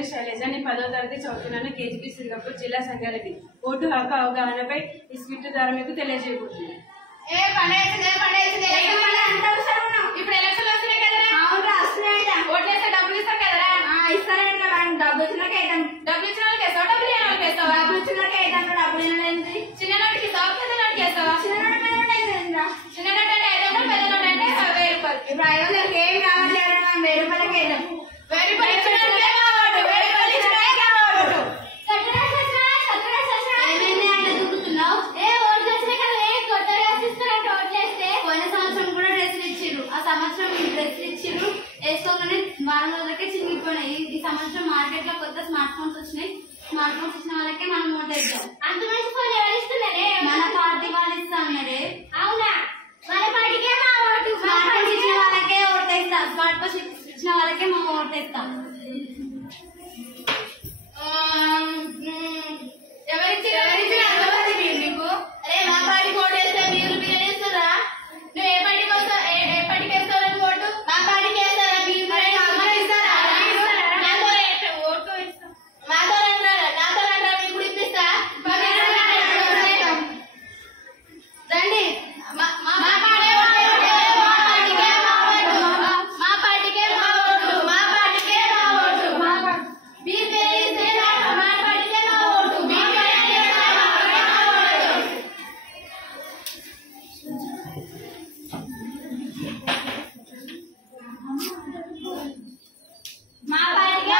పేరు శైలజ. నేను 10వ తరగతి చదువుతున్నాను. కేజీపీ సింగపూర్ జిల్లా సంగారెడ్డి. ఓటు హక్కు అవగాహనపై ఈ స్క్రిప్ట్ ద్వారా మీకు తెలియజేయబోతుంది. ఇప్పుడు ఎలక్షన్లు వస్తున్నాయి కదా, ఓట్లేస్తే డబ్బులు ఇస్తారు కదా. ఇస్తారంటే డబ్బులు ఇచ్చిన డబ్బులు ఇచ్చిన వాళ్ళకి వేస్తావా, డబ్బులు లేని వాళ్ళకి వేస్తావా? డబ్బులు ఇచ్చిన డబ్బులు చిన్న నోటికి ఇస్తావా, పెద్ద నోటికి వేస్తావా? చిన్న నోట్ అంటే 500, పెద్ద నోట్ అంటే 1000 రూపాయలు. ఇప్పుడు 500 ఏం కావట్లేదు, 1000 రూపాయలకి వేద్దాం. 1000 రూపాయలు ఇచ్చినాకే మా ఓటు, 1000 రూపాయలు ఇచ్చినాకే మా ఓటు. పోయిన సంవత్సరం కూడా డ్రెస్సులు ఇచ్చిర్రు, ఆ సంవత్సరం డ్రెస్సులు ఇచ్చిర్రు, వేసుకోగానే వారం రోజులకే చినిగిపోయినాయి. ఈ సంవత్సరం మార్కెట్ లో కొత్త స్మార్ట్ ఫోన్స్ వచ్చినాయి. స్మార్ట్ ఫోన్స్ ఇచ్చిన వాళ్ళకే మనం ఓటు వేద్దాం. అంత మంచి ఫోన్ ఎవరు ఇస్తున్నారే? మన పార్టీ వాళ్ళు ఇస్తామన్నారే. అవునా? మన పార్టీకే మా ఓటు. స్మార్ట్ ఫోన్స్ ఇచ్చిన వాళ్ళకే ఓటేస్తాం. స్మార్ట్ ఫోన్స్ ఇచ్చిన వాళ్ళకే మనం ఓటేస్తాం. నీకు అరే మా పార్టీకి ఓటు వేస్తే మీరు బియ్యనిస్తురా? నువ్వు ఏ పార్టీకి వస్తావు, ఏ పార్టీకి వేస్తావు ఓటు? మా పార్టీకి వేస్తారా? ఓటు ఇస్తాం. నాతో అంటారా? మీకు కూడా ఇప్పిస్తా. రండి, మా పార్టీకే మా ఓటు, మా పార్టీకే మా ఓటు, మా పార్టీకే మా ఓటు, మా పార్టీకే మా ఓటు. మీరు పేరిస్తే మా పార్టీకే మా ఓటు, మా పార్టీకే మా ఓటు. మా పార్టీకే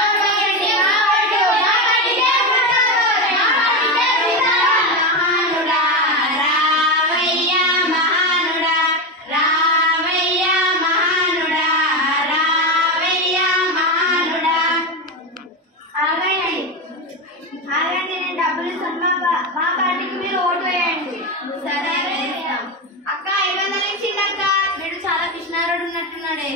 మా ఓటు, మా పార్టీకే మా ఓటు, మా పార్టీకే మహానుడా రావయ్య మహానుడా, రావయ్య మహానుడా, రావయ్య మహానుడా. ఆగండి, నేను డబ్బులు ఇస్తాను. మా పార్టీకి మీరు ఓటు వేయండి. సరే వేస్తాం. అక్క 500 ఇచ్చింది అక్క. వీడు చాలా కృష్ణారుడు ఉన్నట్టున్నాడే.